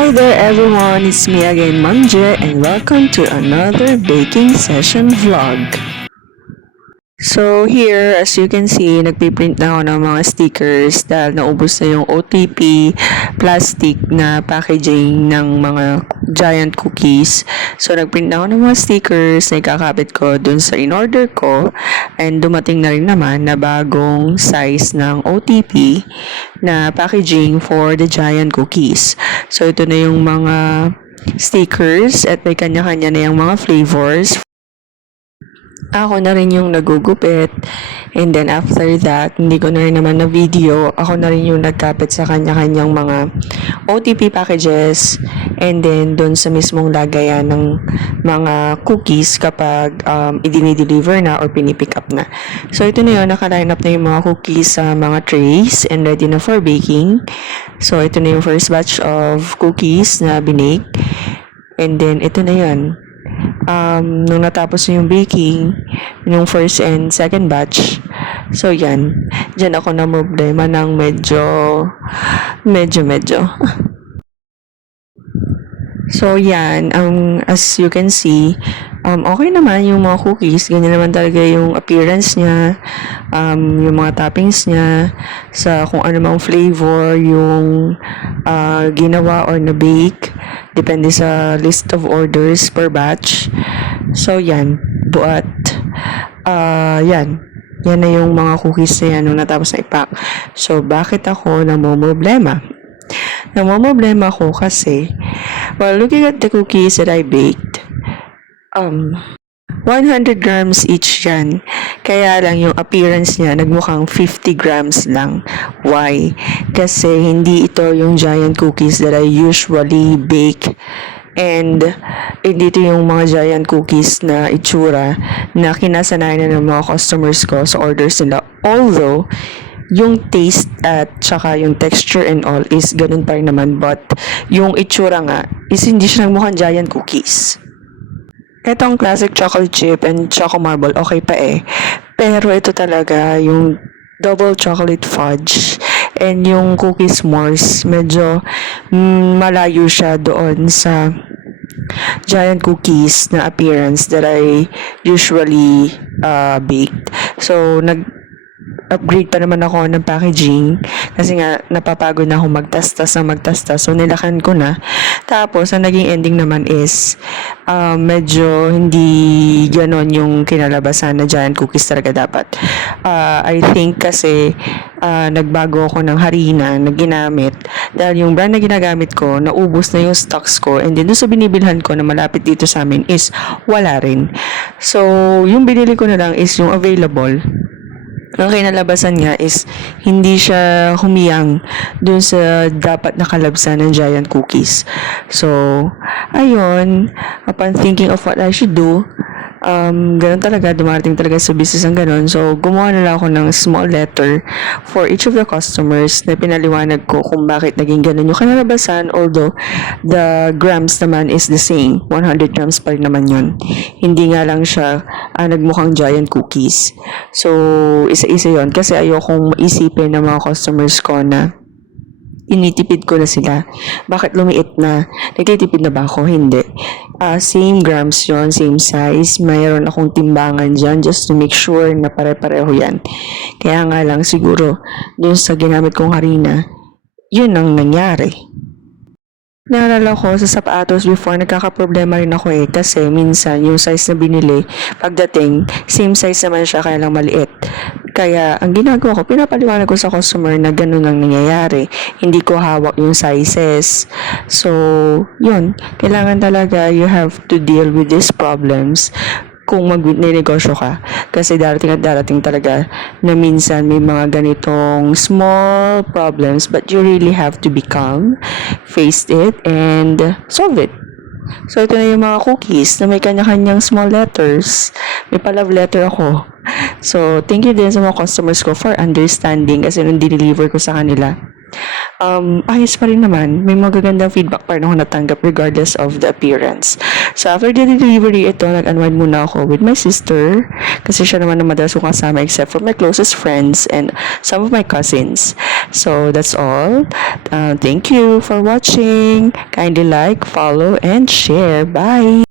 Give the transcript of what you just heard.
Hi there everyone, it's me again Ma'am Je and welcome to another baking session vlog. So here, as you can see, nagpiprint na ako ng mga stickers dahil naubos na yung OTP plastic na packaging ng mga giant cookies. So nagprint na ako ng mga stickers na ikakabit ko dun sa in-order ko, and dumating na rin naman na bagong size ng OTP na packaging for the giant cookies. So ito na yung mga stickers at may kanya-kanya na yung mga flavors. Ako na rin yung nagugupit, and then after that, hindi ko na rin naman na video, ako na rin yung nagkapit sa kanya-kanyang mga OTP packages, and then doon sa mismong lagayan ng mga cookies kapag i-deliver na or pinipick up na. So ito na yun, naka-line up na yung mga cookies sa mga trays and ready na for baking. So ito na yung first batch of cookies na binake, and then ito na yun. Nung natapos yung baking, yung first and second batch, so yan, dyan ako na problema ng medyo. So yan, as you can see, okay naman yung mga cookies, ganyan naman talaga yung appearance niya, yung mga toppings niya, sa kung ano mang flavor yung ginawa or na-bake, depende sa list of orders per batch. So yan, buat, yan na yung mga cookies na yan nung natapos na ipack. So bakit ako namomroblema? Namomroblema ko kasi, well, looking at the cookies that I baked, 100 grams each yan. Kaya lang yung appearance niya nagmukhang 50 grams lang. Why? Kasi hindi ito yung giant cookies that I usually bake. And hindi ito yung mga giant cookies na itsura na kinasanayan na ng mga customers ko sa orders nila. Although, yung taste at saka yung texture and all is ganun pa rin naman, but yung itsura nga is hindi siya nagmukhang giant cookies. Etong classic chocolate chip and choco marble, okay pa eh. Pero ito talaga, yung double chocolate fudge and yung cookie s'mores, medyo malayo siya doon sa giant cookies na appearance that I usually baked. So, upgrade pa naman ako ng packaging kasi nga napapagod na ako magtastas. So nilakan ko na. Tapos ang naging ending naman is medyo hindi ganon yung kinalabasan na giant cookies talaga dapat. I think kasi nagbago ako ng harina na ginamit dahil yung brand na ginagamit ko naubos na yung stocks ko, and then doon sa binibilhan ko na malapit dito sa amin is wala rin. So yung binili ko na lang is yung available. Ang kinalabasan nga is hindi siya humiyang dun sa dapat nakalabsan ng giant cookies. So, ayun, upon thinking of what I should do, ganun talaga, dumarating talaga sa business ang ganun. So, gumawa na lang ako ng small letter for each of the customers na pinaliwanag ko kung bakit naging ganun yung kinalabasan, although the grams naman is the same. 100 grams pa rin naman yun. Hindi nga lang siya nagmukhang giant cookies. So, isa-isa yun kasi ayokong maisipin ng mga customers ko na tinitipid ko na sila. Bakit lumiit na? Nagtitipid na ba ako? Hindi. Same grams yon, same size. Mayroon akong timbangan dyan just to make sure na pare-pareho yan. Kaya nga lang siguro dun sa ginamit kong harina, yun ang nangyari. Naalala ko sa sapatos before, nagkakaproblema rin ako eh kasi minsan yung size na binili, pagdating, same size naman siya kaya lang maliit. Kaya ang ginagawa ko, pinapaliwanag ko sa customer na ganun ang nangyayari. Hindi ko hawak yung sizes. So, yun. Kailangan talaga you have to deal with these problems kung mag-negosyo ka. Kasi darating at darating talaga na minsan may mga ganitong small problems, but you really have to be calm, face it, and solve it. So, ito na yung mga cookies na may kanya-kanyang small letters. May pa-love letter ako. So, thank you din sa mga customers ko for understanding kasi nung dineliver ko sa kanila, ayos pa rin naman. May magagandang feedback pa rin ako natanggap regardless of the appearance. So, after the delivery, ito, nag-unwind muna ako with my sister kasi siya naman ang madalas kong kasama except for my closest friends and some of my cousins. So, that's all. Thank you for watching. Kindly like, follow, and share. Bye!